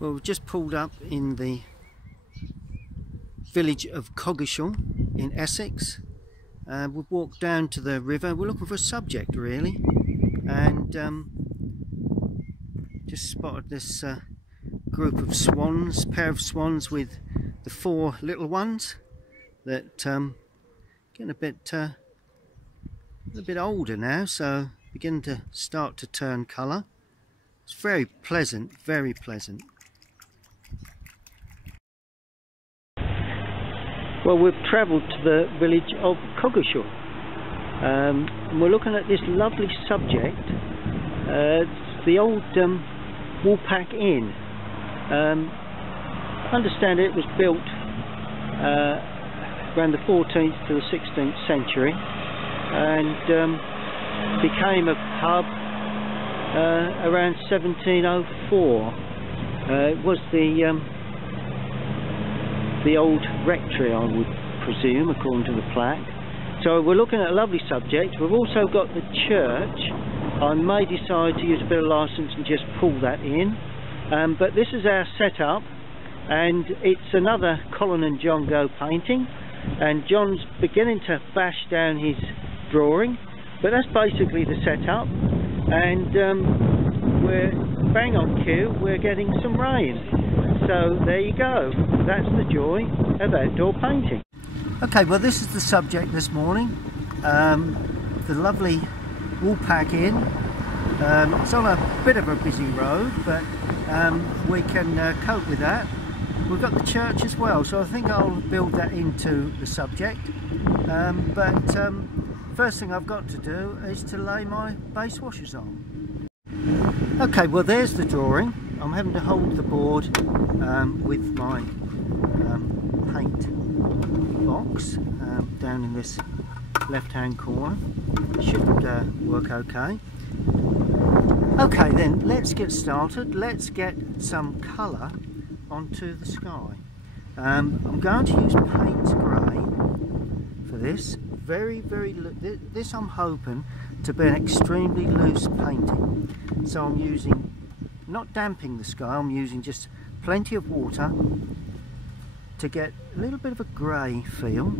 Well, we've just pulled up in the village of Coggeshall in Essex. We've walked down to the river. We're looking for a subject really, and just spotted this group of swans, pair of swans with the four little ones that getting a bit older now, so beginning to start to turn colour. It's very pleasant, very pleasant. Well, we've travelled to the village of Coggeshall, and we're looking at this lovely subject. It's the old Woolpack Inn. I understand it was built around the 14th to the 16th century, and became a pub around 1704. It was the old rectory, I would presume, according to the plaque. So we're looking at a lovely subject. We've also got the church. I may decide to use a bit of licence and just pull that in, but this is our setup, and it's another Colin and John Go painting, and John's beginning to bash down his drawing, but that's basically the setup. And we're bang on cue, we're getting some rain. So there you go, that's the joy of outdoor painting. Okay, well this is the subject this morning, the lovely Woolpack Inn. It's on a bit of a busy road, but we can cope with that. We've got the church as well, so I think I'll build that into the subject. First thing I've got to do is to lay my base washes on. Okay, well there's the drawing. I'm having to hold the board with my paint box down in this left hand corner. It should work okay. Okay then, let's get started. Let's get some colour onto the sky. I'm going to use Payne's Grey for this. This I'm hoping to be an extremely loose painting. So I'm using, not damping the sky, I'm using just plenty of water to get a little bit of a grey feel,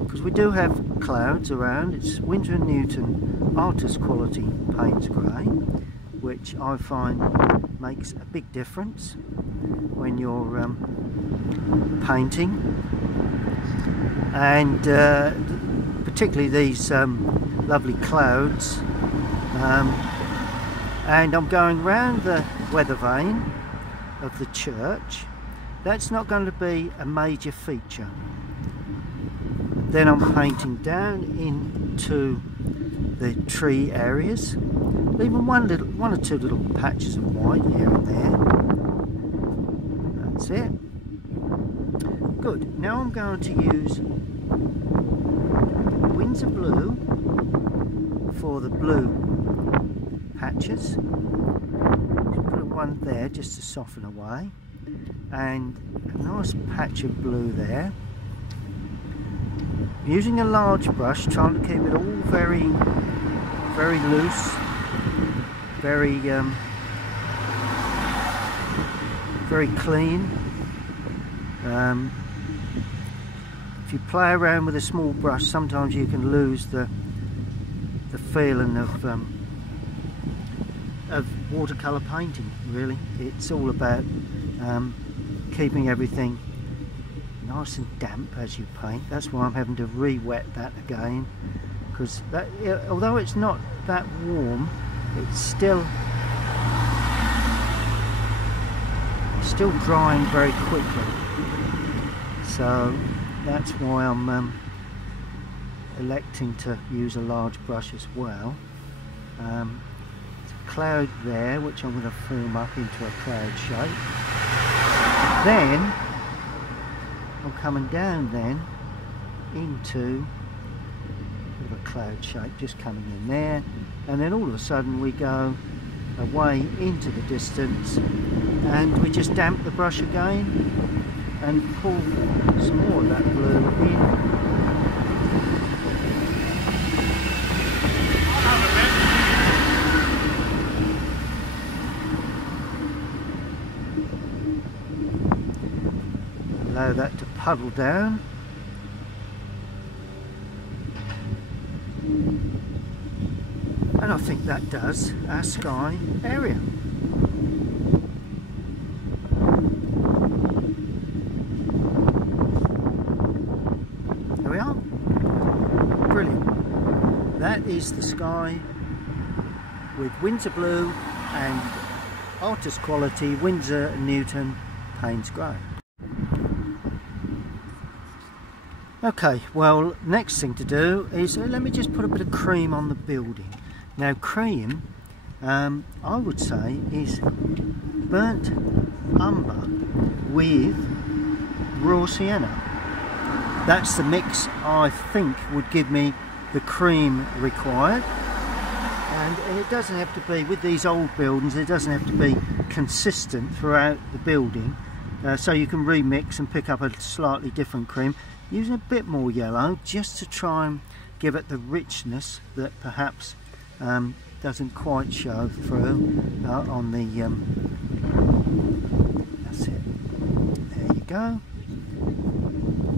because we do have clouds around. It's Winter & Newton artist quality Payne's Grey, which I find makes a big difference when you're painting, and particularly these lovely clouds. And I'm going round the weather vane of the church. That's not going to be a major feature. Then I'm painting down into the tree areas, leaving one or two little patches of white here and there. That's it. Good. Now I'm going to use Windsor Blue for the blue patches. Put one there just to soften away, and a nice patch of blue there. Using a large brush, trying to keep it all very loose, very clean. If you play around with a small brush, sometimes you can lose the feeling of watercolour painting. Really, it's all about keeping everything nice and damp as you paint. That's why I'm having to re-wet that again, because that, although it's not that warm, it's still drying very quickly. So that's why I'm electing to use a large brush as well. There's a cloud there which I'm going to form up into a cloud shape. Then I'm coming down then into a bit of a cloud shape, just coming in there, and then all of a sudden we go away into the distance and we just damp the brush again and pull some more of that blue in. allow that to puddle down. And I think that does our sky area. There we are. Brilliant. That is the sky with Windsor Blue and artist quality Winsor & Newton Payne's Grey. Okay, well, next thing to do is let me just put a bit of cream on the building. Now cream, I would say, is burnt umber with raw sienna. That's the mix I think would give me the cream required. And it doesn't have to be, with these old buildings, it doesn't have to be consistent throughout the building. So you can remix and pick up a slightly different cream, using a bit more yellow just to try and give it the richness that perhaps doesn't quite show through on the that's it, there you go.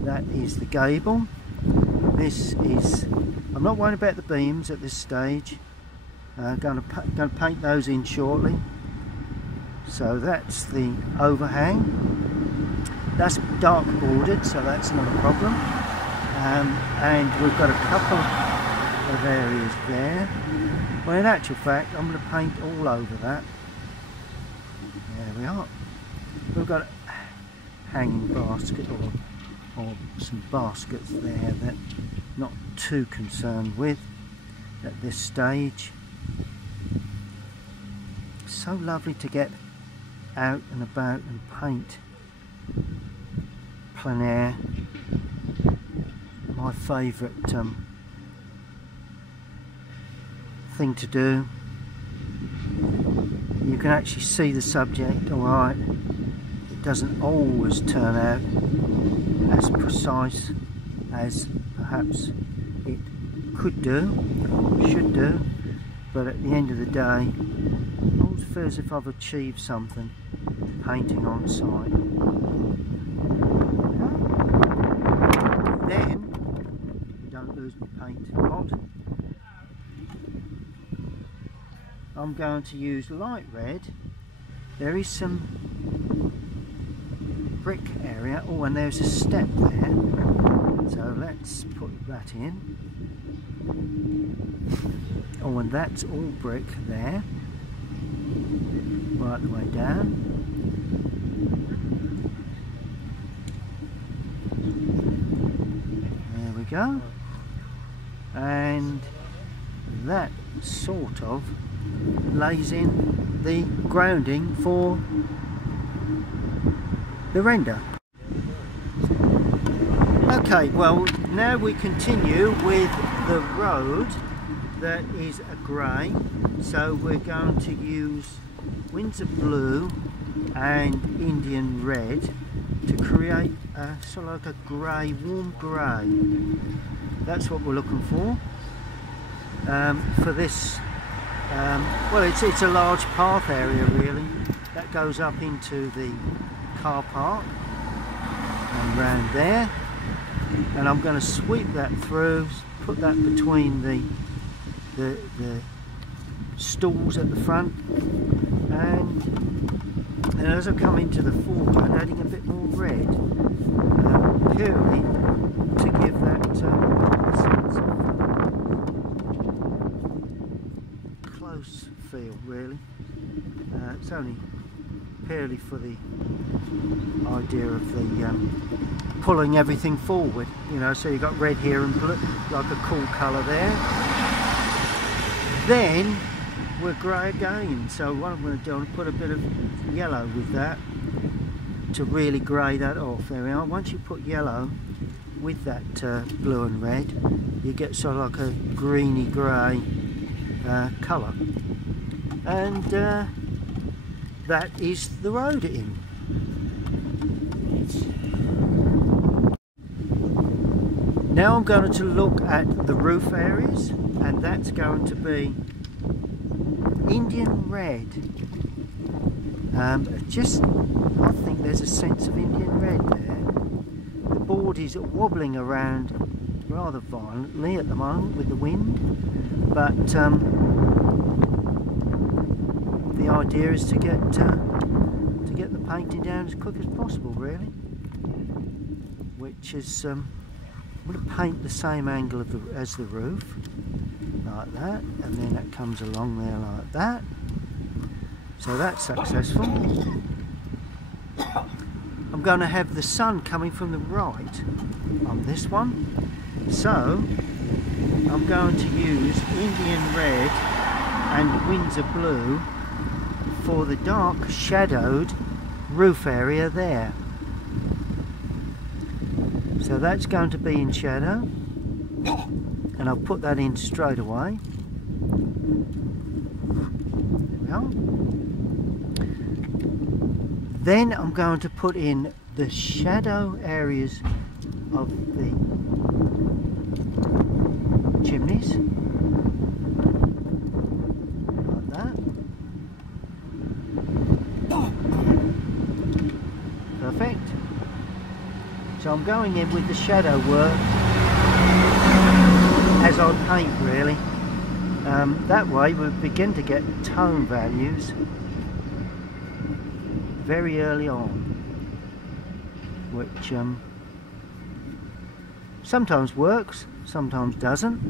That is the gable. This is, I'm not worried about the beams at this stage. Going to paint those in shortly. So that's the overhang. That's dark bordered, so that's not a problem. And we've got a couple of areas there. Well, in actual fact, I'm going to paint all over that. There we are. We've got a hanging basket or some baskets there that I'm not too concerned with at this stage. So lovely to get out and about and paint plein air. My favourite thing to do. You can actually see the subject, alright. It doesn't always turn out as precise as perhaps it could do, or should do, but at the end of the day, I always feel as if I've achieved something painting on site. Then, don't lose my paint pot, I'm going to use light red. There is some brick area, oh, and there's a step there, so let's put that in. Oh, and that's all brick there, right the way down. There we go. And that sort of lays in the grounding for the render. Okay, well, now we continue with the road that is a grey, so we're going to use Windsor Blue and Indian Red to create a sort of like a grey, warm grey. That's what we're looking for. For this, well, it's a large path area really that goes up into the car park and round there, and I'm going to sweep that through, put that between the stalls at the front, and as I come into the foreground, adding a bit more red, purely to give that sense of close feel really. It's only purely for the idea of the pulling everything forward, you know, so you've got red here and blue, like a cool colour there. Then we're grey again, so what I'm going to do, I'm going to put a bit of yellow with that to really grey that off. There we are. Once you put yellow with that blue and red, you get sort of like a greeny grey colour, and that is the road in. Now I'm going to look at the roof areas, and that's going to be Indian Red. Just, I think there's a sense of Indian Red there. board is wobbling around rather violently at the moment with the wind, but the idea is to get the painting down as quick as possible, really. Which is I'm going to paint the same angle as the roof, like that, and then it comes along there like that. So that's successful. I'm going to have the sun coming from the right on this one, so I'm going to use Indian red and Windsor blue for the dark shadowed roof area there. So that's going to be in shadow, and I'll put that in straight away. There we are. Then I'm going to put in the shadow areas of the chimneys, like that. Perfect. So I'm going in with the shadow work as I paint, really. That way we'll begin to get tone values very early on, which sometimes works, sometimes doesn't.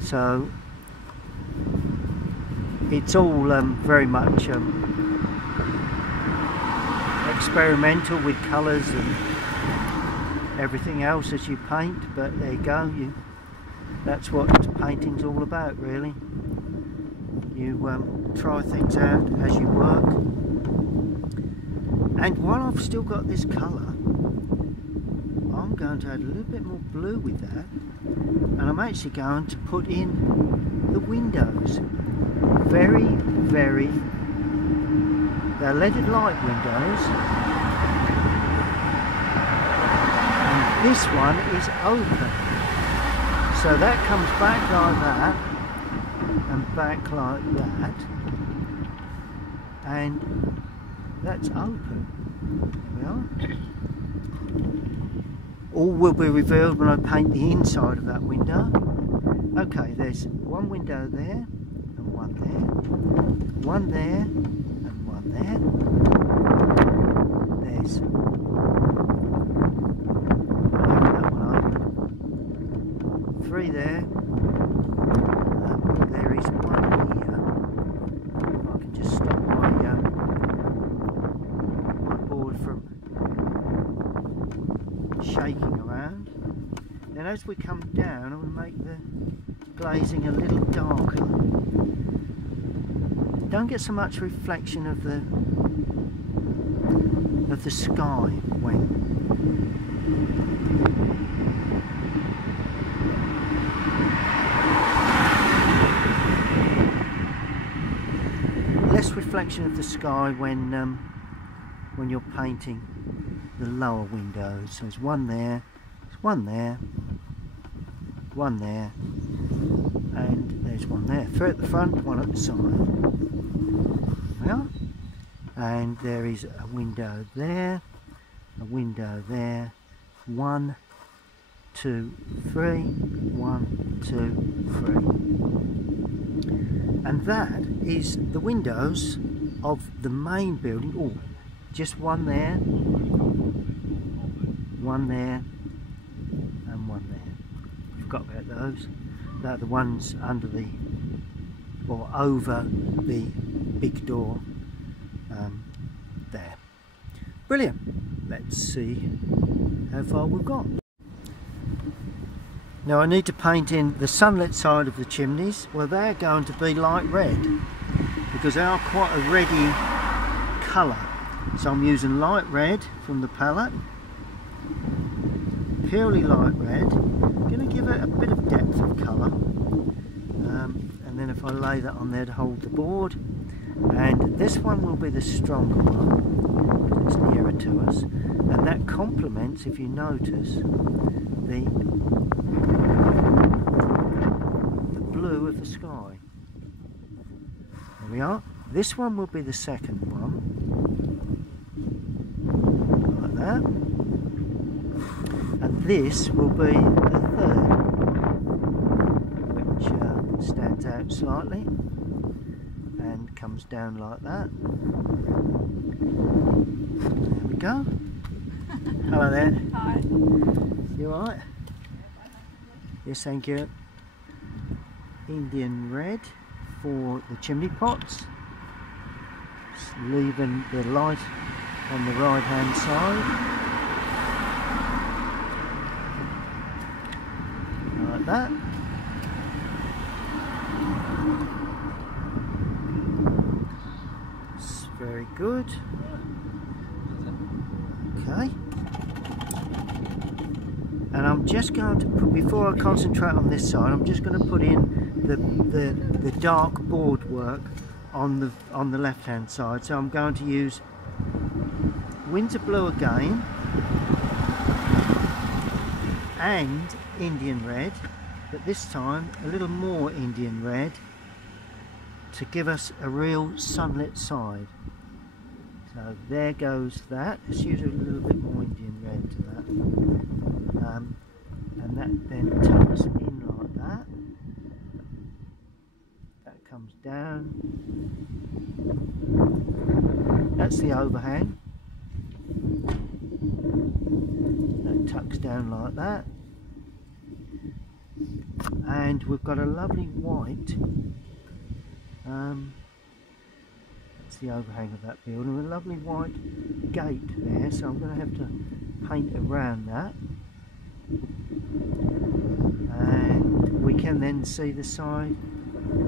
So it's all very much experimental with colours and everything else as you paint, but there you go, that's what painting's all about, really. You try things out as you work. And while I've still got this colour, I'm going to add a little bit more blue with that, and I'm actually going to put in the windows. Very, very, they're leaded light windows, and this one is open, so that comes back like that and back like that, and that's open. There we are. All will be revealed when I paint the inside of that window. Okay, there's one window there, and one there, one there, and one there. There's that one open. Three there. There is one here. I can just stop my board from shaking around. Then as we come down, I will make the glazing a little darker. Don't get so much reflection of the sky when less reflection of the sky when you're painting the lower windows. So there's one there, there's one there, one there, and there's one there. Three at the front, one at the side. Well, and there is a window there, a window there. 1, 2, 3. 1, 2, 3. And that is the windows of the main building. Oh, just one there, one there, and one there. Forgot about those. They're the ones under the, or over the big door there. Brilliant. Let's see how far we've got. Now I need to paint in the sunlit side of the chimneys. Well, they're going to be light red because they are quite a reddy colour. So I'm using light red from the palette, purely light red. I'm going to give it a bit of depth of colour, and then if I lay that on there to hold the board, and this one will be the stronger one because it's nearer to us, and that complements, if you notice, the blue of the sky. There we are. This one will be the second one. That. this will be the third, which stands out slightly and comes down like that. There we go. Hello there. Hi. You alright? Yes, thank you. Indian red for the chimney pots. Just leaving the light on the right hand side. Like that. It's very good. Okay. And I'm just going to put, before I concentrate on this side, I'm just going to put in the dark board work on the left hand side. So I'm going to use Windsor Blue again and Indian red, but this time a little more Indian red to give us a real sunlit side. So there goes that. Let's use a little bit more Indian red to that. And that then tucks in like that. That comes down. That's the overhang. That tucks down like that. And we've got a lovely white. That's the overhang of that building. A lovely white gate there, so I'm going to have to paint around that. And we can then see the side,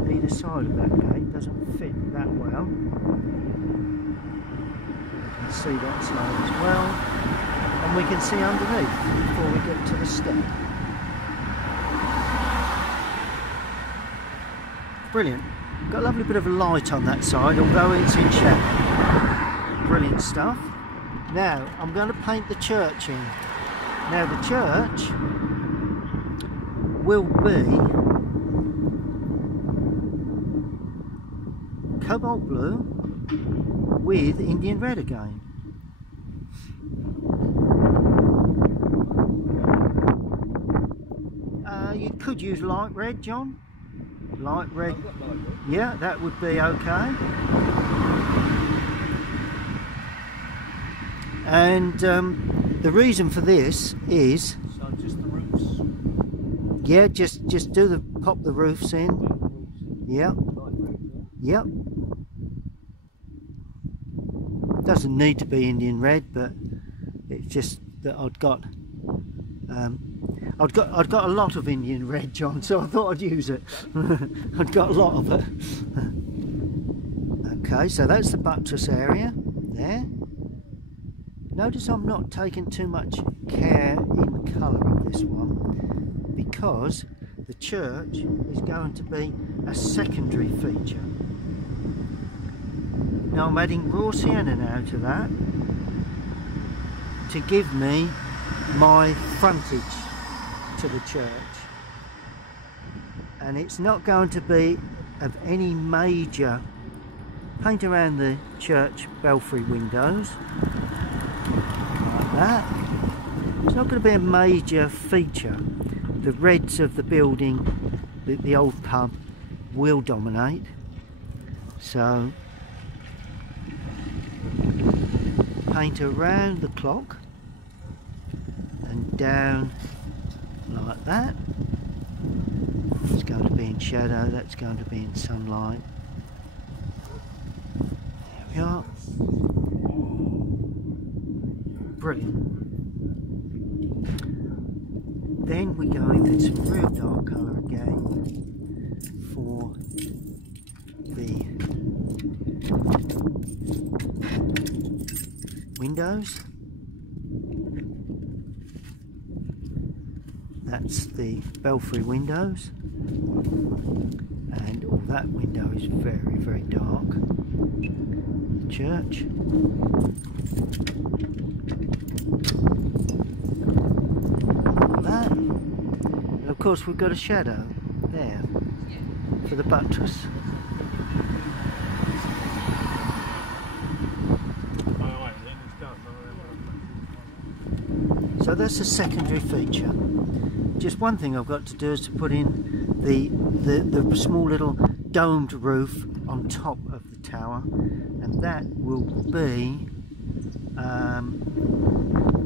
either side of that gate. Doesn't fit that well. We can see that side as well, and we can see underneath before we get to the step. Brilliant. Got a lovely bit of light on that side, although it's in shadow. Brilliant stuff. Now I'm going to paint the church in. Now the church will be cobalt blue with Indian red again. You could use light red, John. Light red. Yeah, that would be okay. And the reason for this is, so just the roofs. yeah, just pop the roofs in. Yeah. Yep. Doesn't need to be Indian red, but it's just that I'd got a lot of Indian red, John, so I thought I'd use it. I'd got a lot of it. Okay, so that's the buttress area there. Notice I'm not taking too much care in colour of this one, because the church is going to be a secondary feature. Now I'm adding raw sienna now to that to give me my frontage to the church, and it's not going to be of any major paint around the church belfry windows like that. It's not going to be a major feature. The reds of the building, the old pub, will dominate, so paint around the clock and down like that. It's going to be in shadow, that's going to be in sunlight. There we are. Brilliant. Then we go into some real dark colour again for the windows. That's the belfry windows, and all that window is very, very dark. The church. That. And of course we've got a shadow there for the buttress. So So that's a secondary feature. Just one thing I've got to do is to put in the small little domed roof on top of the tower, and that will be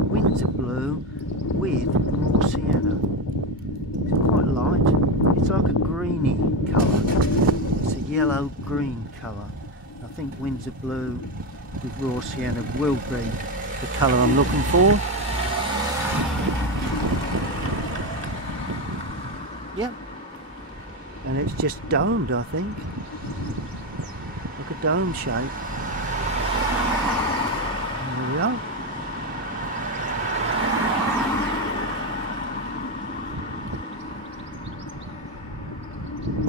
Windsor blue with raw sienna. It's quite light. It's like a greeny colour. It's a yellow green colour. I think Windsor blue with raw sienna will be the colour I'm looking for. Yep. And it's just domed, I think. Like a dome shape. There we are.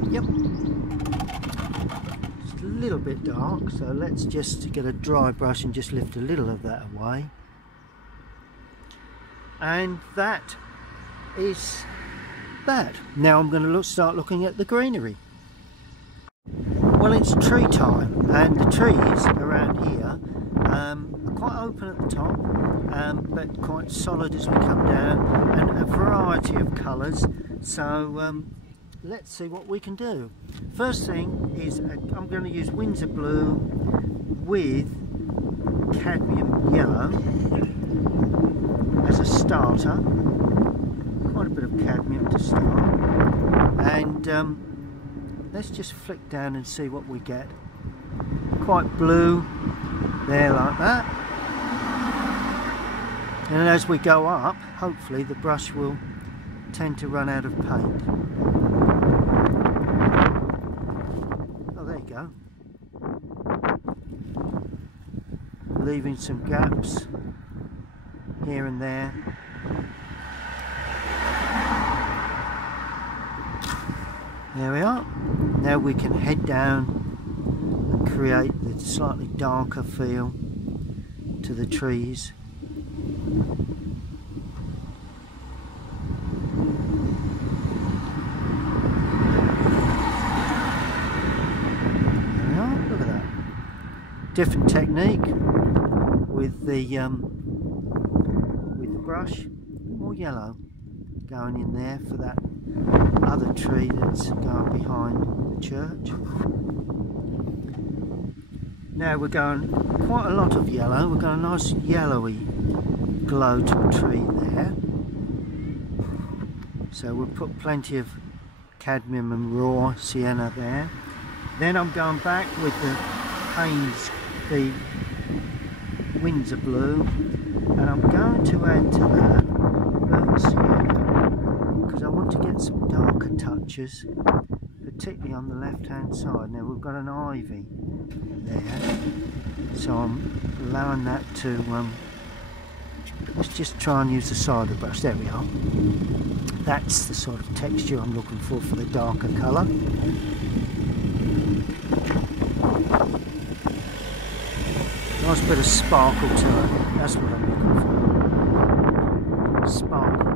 Yep. It's a little bit dark, so let's just get a dry brush and just lift a little of that away. And that is that. Now I'm going to start looking at the greenery. Well, it's tree time, and the trees around here are quite open at the top, but quite solid as we come down, and a variety of colours. So let's see what we can do. First thing is I'm going to use Windsor blue with cadmium yellow as a starter. Quite a bit of cadmium to start, and let's just flick down and see what we get. Quite blue there, like that. And as we go up, hopefully the brush will tend to run out of paint. Oh, there you go. Leaving some gaps here and there. There we are. Now we can head down and create the slightly darker feel to the trees. There we are. Look at that. Different technique with the brush. More yellow going in there for that other tree that's going behind the church. Now we're going quite a lot of yellow. We've got a nice yellowy glow to the tree there. So we'll put plenty of cadmium and raw sienna there. Then I'm going back with the Windsor blue, and I'm going to add to that burnt sienna, because I want to get some darker touches, particularly on the left hand side. Now we've got an ivy there, so I'm allowing that to let's just try and use the side of the brush. There we are. That's the sort of texture I'm looking for the darker colour. Nice bit of sparkle to it. That's what I'm looking for. Sparkle.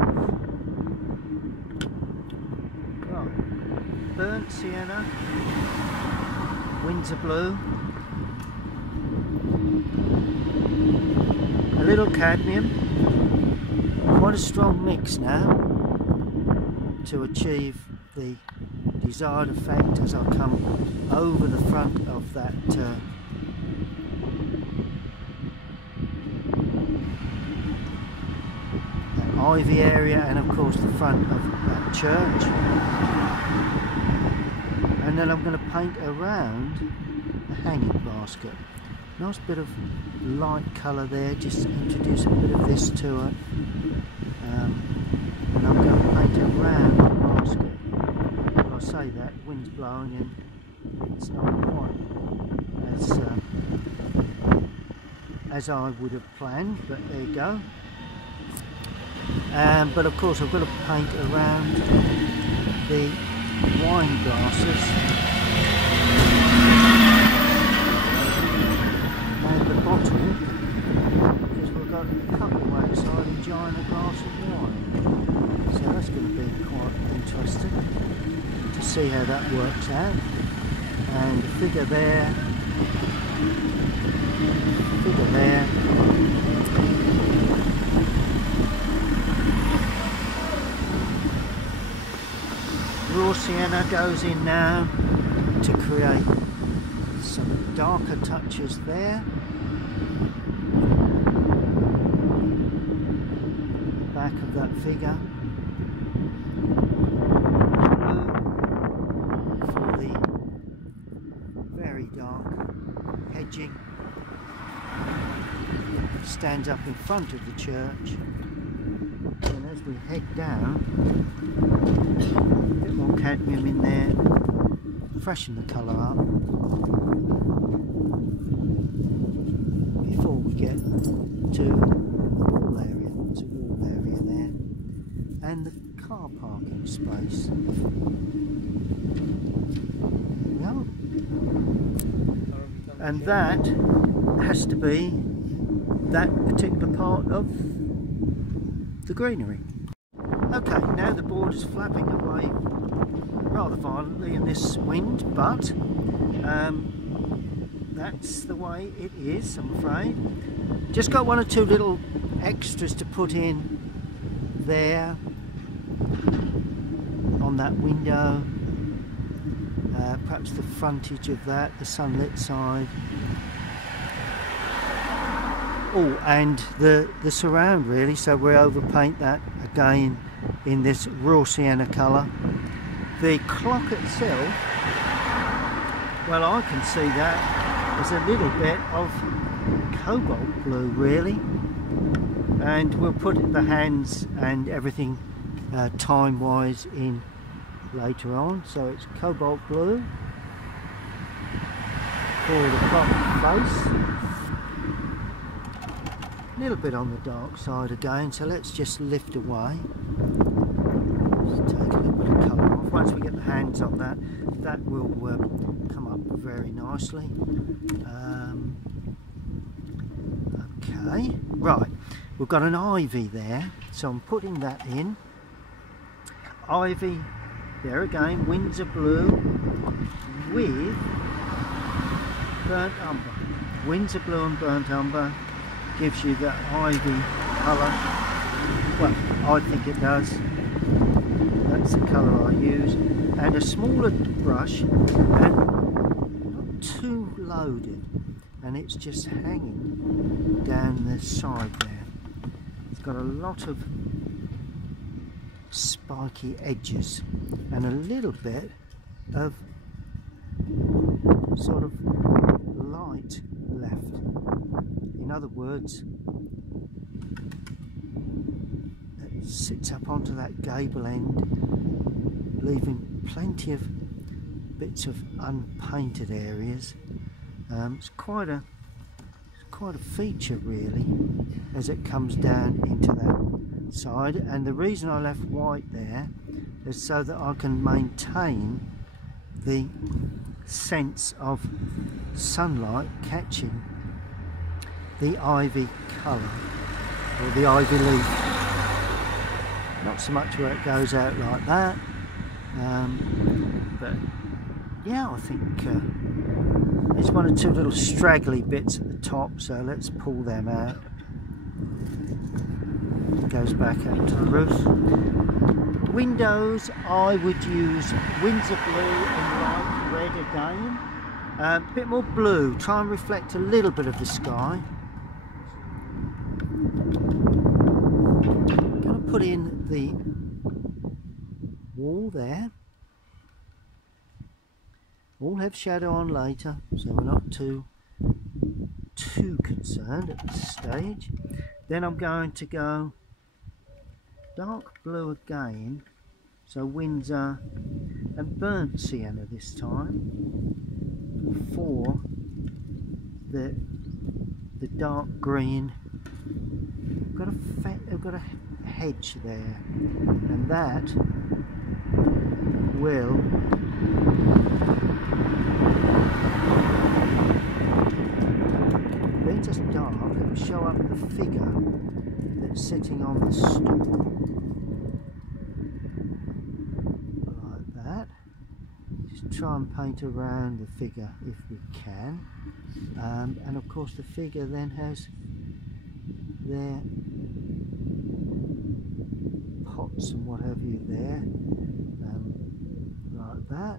Right. Burnt sienna, Windsor blue, a little cadmium. Quite a strong mix now to achieve the desired effect as I come over the front of that ivy area, and of course the front of that church. And then I'm going to paint around the hanging basket. Nice bit of light colour there, just to introduce a bit of this to it. And I'm going to paint around the basket. When I say that, wind's blowing and it's not quite as I would have planned, but there you go. But of course I've got to paint around the wine glasses and the bottle, because we've got a couple outside enjoying a glass of wine. So that's going to be quite interesting to see how that works out. And the figure there, raw sienna goes in now to create some darker touches there. Back of that figure. Blue for the very dark hedging. Stands up in front of the church. And as we head down, a bit more cadmium in there, freshen the colour up before we get to the wall area. There's a wall area there, and the car parking space. There we are. And that has to be that particular part of the greenery. Okay, now the board is flapping away rather violently in this wind, but that's the way it is, I'm afraid. Just got one or two little extras to put in there on that window, perhaps the frontage of that, the sunlit side. Oh, and the surround really, so we overpaint that again in this raw sienna colour. The clock itself, well, I can see that as a little bit of cobalt blue really, and we'll put the hands and everything time wise in later on. So it's cobalt blue for the clock face. A little bit on the dark side again, so let's just lift away. Just take a little bit of colour off. Once we get the hands on that, that will come up very nicely. Okay, right, we've got an ivy there, so I'm putting that in. Ivy, there again, Windsor blue with burnt umber. Windsor blue and burnt umber gives you that ivy colour. Well, I think it does. That's the colour I use. And a smaller brush, and not too loaded. And it's just hanging down the side there. It's got a lot of spiky edges and a little bit of sort of light left. In other words, it sits up onto that gable end, leaving plenty of bits of unpainted areas. It's quite a feature really as it comes down into that side, and the reason I left white there is so that I can maintain the sense of sunlight catching the ivy colour, or the ivy leaf. Not so much where it goes out like that, but yeah, I think there's one or two little straggly bits at the top, so let's pull them out. It goes back out to the roof. Windows, I would use Windsor blue and light red again. A bit more blue, try and reflect a little bit of the sky. I'm going to put in the wall there. We'll have shadow on later, so we're not too concerned at this stage. Then I'm going to go dark blue again, so Windsor and burnt sienna this time for the dark green. I've got a hedge there, and that will being just dark, it will show up the figure that's sitting on the stool like that. Just try and paint around the figure if we can, and of course the figure then has their pots and what have you there, like that.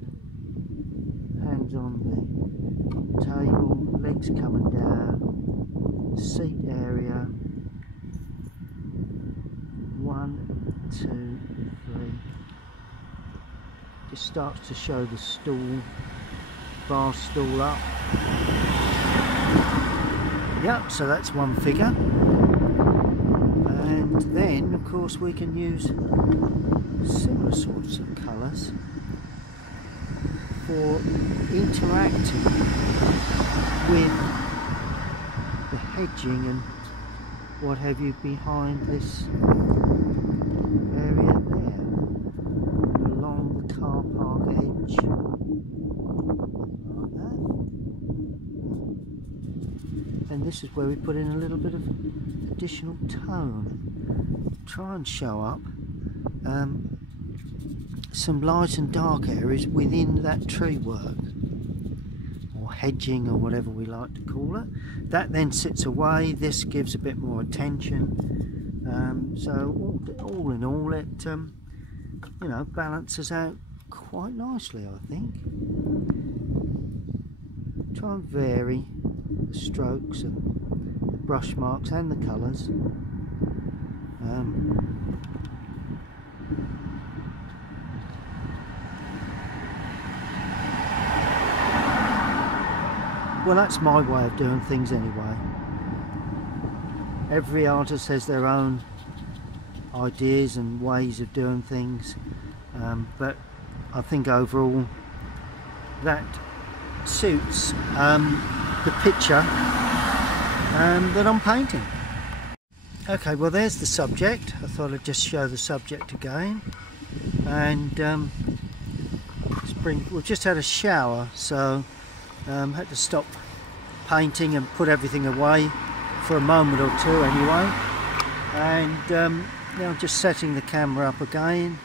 Hands on the table, legs coming down, seat area. 1, 2, 3. Just starts to show the stool, bar stool up. Yep, so that's one figure. And then of course we can use similar sorts of colours for interacting with the hedging and what have you behind this area there, along the car park edge, like that. And this is where we put in a little bit of additional tone, try and show up some light and dark areas within that tree work, or hedging, or whatever we like to call it. That then sits away, this gives a bit more attention, so all in all it you know, balances out quite nicely, I think. Try and vary the strokes and the brush marks and the colours. Well, that's my way of doing things anyway. Every artist has their own ideas and ways of doing things, but I think overall that suits the picture that I'm painting. Okay, well there's the subject. I thought I'd just show the subject again. And we've just had a shower, so had to stop painting and put everything away for a moment or two anyway. And now I'm just setting the camera up again.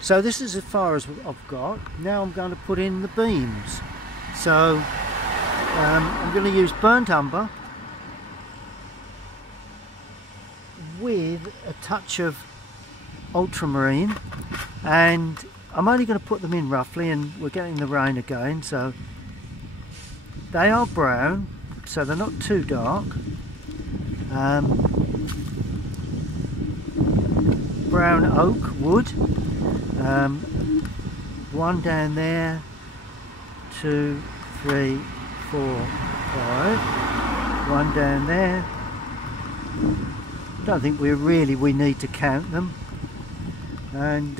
So this is as far as I've got. Now I'm going to put in the beams. So I'm going to use burnt umber with a touch of ultramarine, and I'm only going to put them in roughly, and we're getting the rain again, so they are brown, so they're not too dark. Brown oak wood, one down there, 2, 3, 4, 5, one down there. Don't think we need to count them, and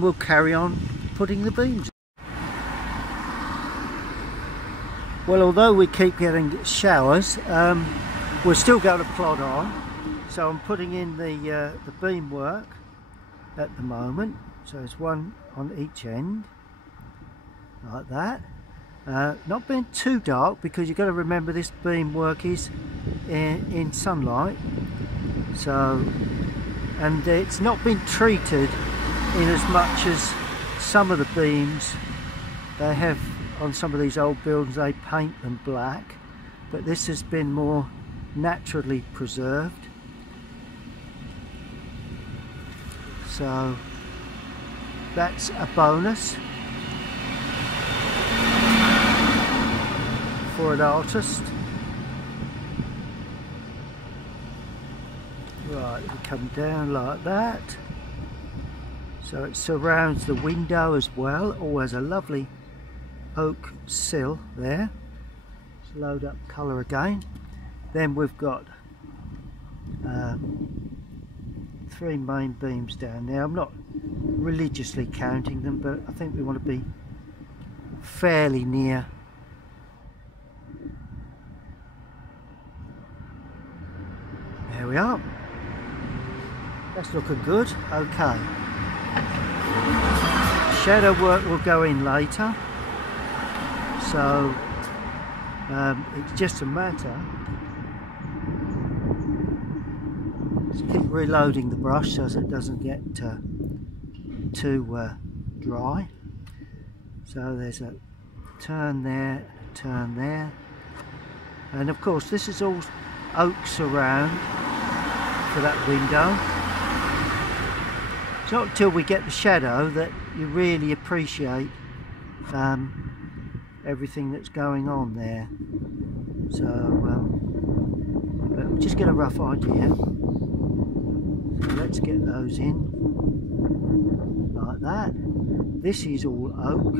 we'll carry on putting the beams. Well, although we keep getting showers, we're still going to plod on. So I'm putting in the beam work at the moment. So it's one on each end, like that. Not being too dark, because you've got to remember this beam work is in sunlight. So, and it's not been treated in as much as some of the beams they have on some of these old buildings. They paint them black, but this has been more naturally preserved. So that's a bonus for an artist. Right, we come down like that, so it surrounds the window as well. Always a lovely oak sill there. Let's load up colour again. Then we've got 3 main beams down there. I'm not religiously counting them, but I think we want to be fairly near. There we are. That's looking good. Okay. Shadow work will go in later. So it's just a matter. Just keep reloading the brush so it doesn't get too dry. So there's a turn there, turn there, and of course this is all oak surround for that window. It's not until we get the shadow that you really appreciate everything that's going on there. So but we'll just get a rough idea. So let's get those in like that. This is all oak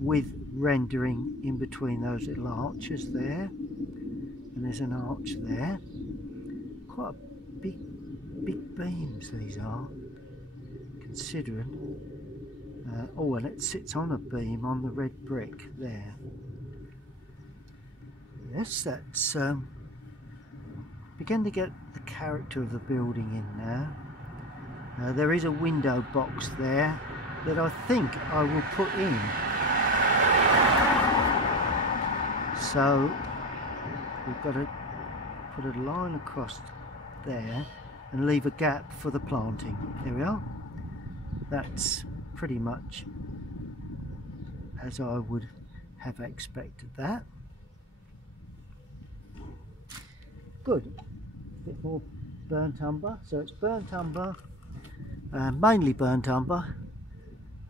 with rendering in between those little arches there, and there's an arch there. Quite big beams these are, considering. Oh, and it sits on a beam on the red brick there. Yes, that's begin to get the character of the building in now. There is a window box there that I think I will put in. So we've got to put a line across there and leave a gap for the planting. There we are. That's pretty much as I would have expected that. Good. A bit more burnt umber. So it's burnt umber, mainly burnt umber.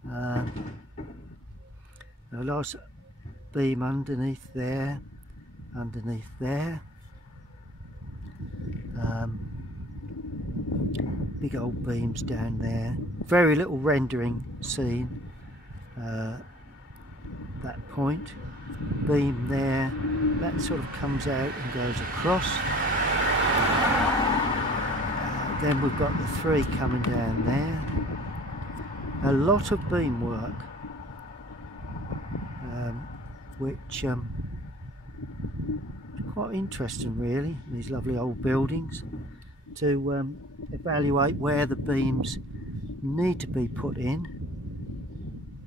A nice beam underneath there, big old beams down there, very little rendering seen, that point, beam there, that sort of comes out and goes across. Then we've got the three coming down there, a lot of beam work, which is quite interesting really, these lovely old buildings, to evaluate where the beams need to be put in,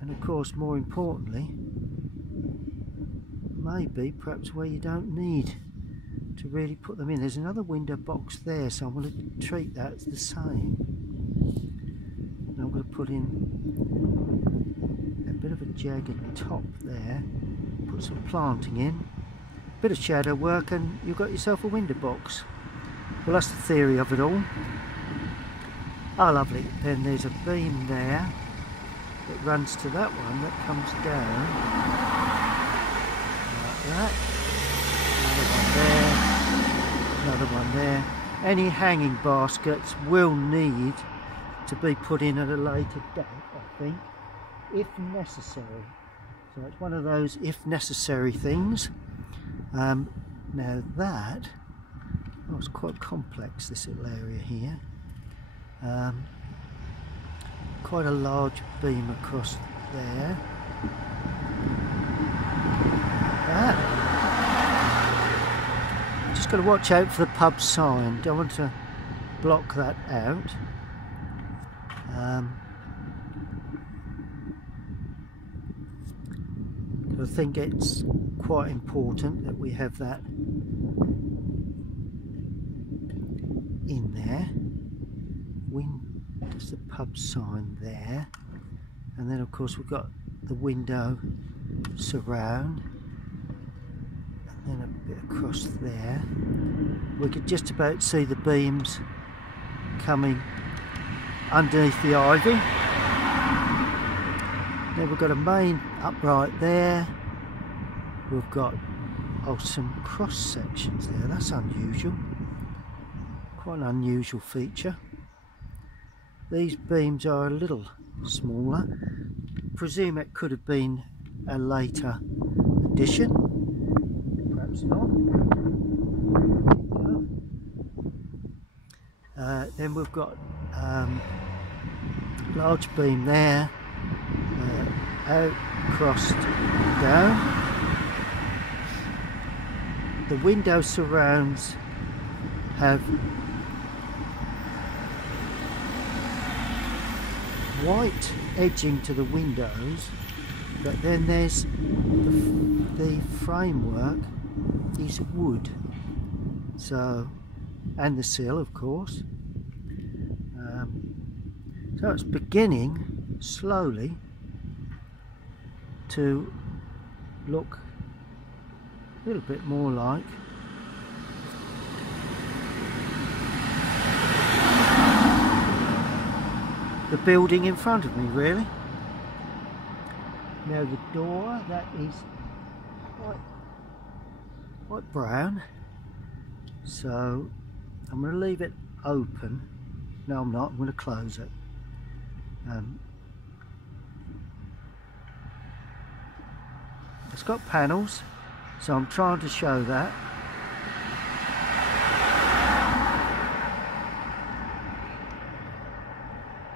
and of course more importantly maybe perhaps where you don't need to really put them in. There's another window box there, so I'm going to treat that as the same. And I'm going to put in a bit of a jagged top there, put some planting in, a bit of shadow work, and you've got yourself a window box. Well, that's the theory of it all. Oh, lovely. Then there's a beam there that runs to that one that comes down like that. Another one there. Any hanging baskets will need to be put in at a later date, I think, if necessary. So it's one of those if necessary things. Now that, oh, it's quite complex, this little area here. Quite a large beam across there. Just got to watch out for the pub sign. Don't want to block that out. I think it's quite important that we have that in there. There's the pub sign there, and then of course we've got the window surround, and then a bit across there. We could just about see the beams coming underneath the ivy. Then we've got a main upright there. We've got some cross sections there. That's unusual. Quite an unusual feature. These beams are a little smaller. Presume it could have been a later addition. Perhaps not. Then we've got large beam there, out, crossed, down. The window surrounds have white edging to the windows, but then there's the framework is wood, so, and the sill of course. So it's beginning slowly to look a little bit more like the building in front of me, really. Now the door, that is quite brown, so I'm going to leave it open. No, I'm not. I'm going to close it. It's got panels, so I'm trying to show that.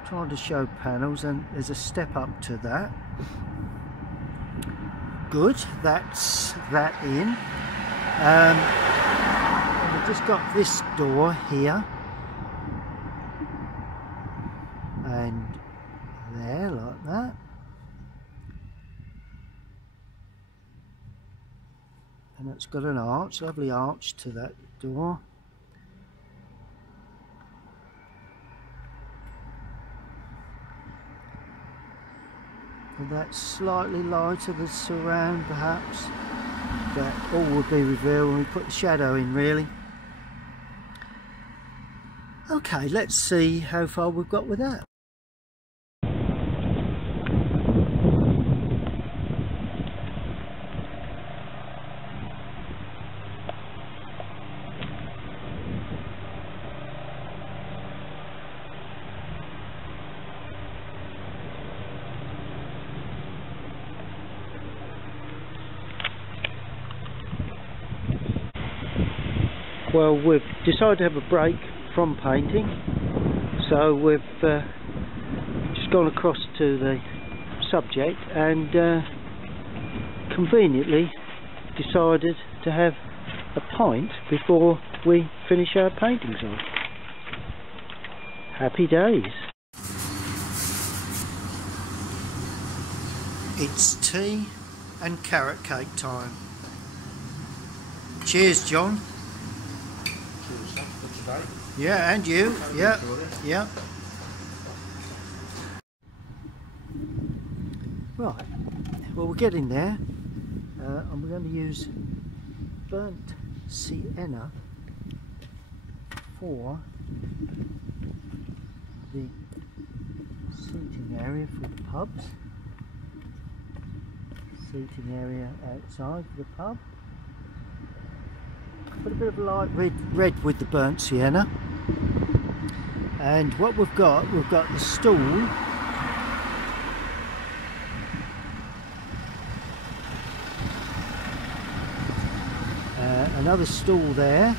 Trying to show panels, and there's a step up to that. Good, that's that in. We've just got this door here and there, like that. And it's got an arch, lovely arch to that door. And that's slightly lighter than surround, perhaps. That all would be revealed when we put the shadow in, really. Okay, let's see how far we've got with that. Well, we've decided to have a break from painting, so we've just gone across to the subject and conveniently decided to have a pint before we finish our paintings off. Happy days. It's tea and carrot cake time. Cheers, John. Yeah, and you. Yeah, yeah. Right. Well, we're getting there. And we're going to use burnt sienna for the seating area for the pubs. Seating area outside the pub. Put a bit of light red with the burnt sienna, and what we've got the stool, another stool there,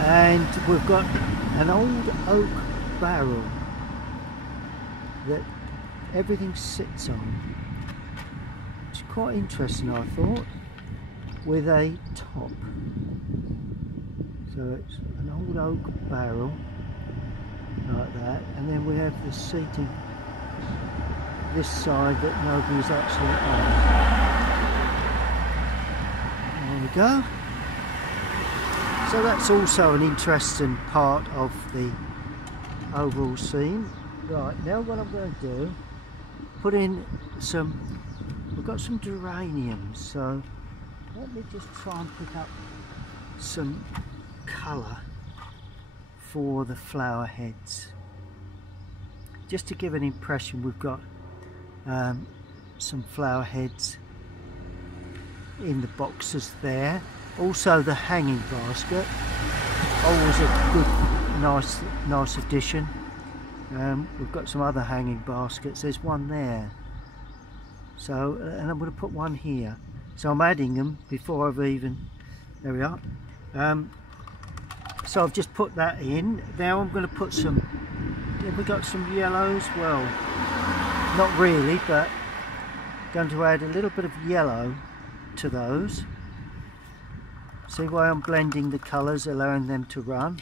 and we've got an old oak barrel that everything sits on. It's quite interesting, I thought, with a top. So it's an old oak barrel like that, and then we have the seating this side that nobody's actually on. There we go. So that's also an interesting part of the overall scene. Right, now what I'm going to do, put in some, we've got some geraniums, so let me just try and pick up some colour for the flower heads, just to give an impression. We've got some flower heads in the boxes there, also the hanging basket, always a good nice addition. We've got some other hanging baskets. There's one there, so and I'm going to put one here, so I'm adding them before I've even, there we are. So I've just put that in. Now I'm going to put some, have we got some yellows? Well, not really, but going to add a little bit of yellow to those. See why I'm blending the colours, allowing them to run.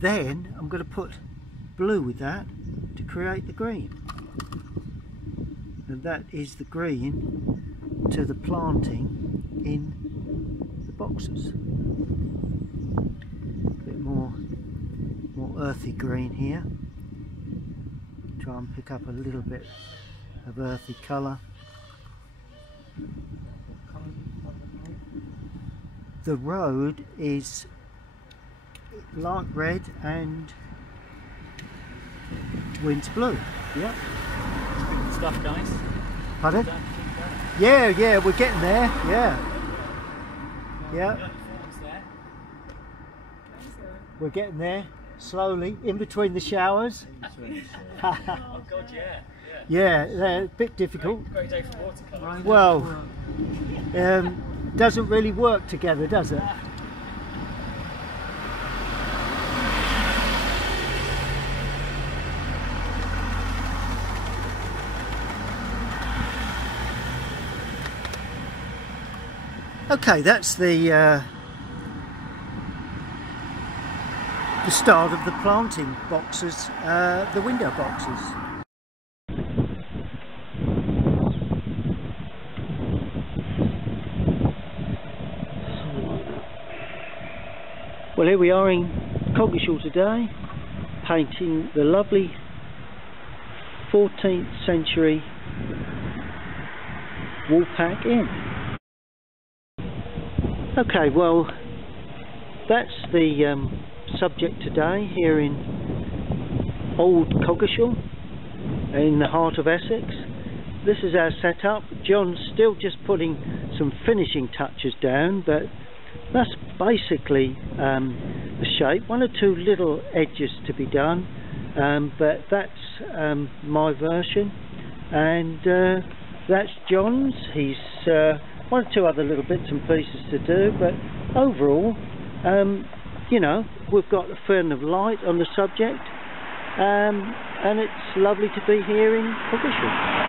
Then I'm going to put blue with that to create the green, and that is the green to the planting in the boxes. A bit more earthy green here. Try and pick up a little bit of earthy colour. The road is light red and wind's blue. Yep. Good stuff, guys. Pardon? Yeah, we're getting there. Yeah. Yeah. We're getting there slowly, in between the showers. Oh God, yeah. Yeah, they're a bit difficult. Great day for watercolour. Well, doesn't really work together, does it? Okay, that's the start of the planting boxes, the window boxes. Well, here we are in Coggeshall today, painting the lovely 14th century Woolpack Inn. Okay, well, that's the subject today here in Old Coggeshall, in the heart of Essex. This is our setup. John's still just putting some finishing touches down, but that's basically the shape. One or two little edges to be done, but that's my version, and that's John's. He's one or two other little bits and pieces to do, but overall, you know, we've got a fair enough light on the subject, and it's lovely to be here in Coggeshall.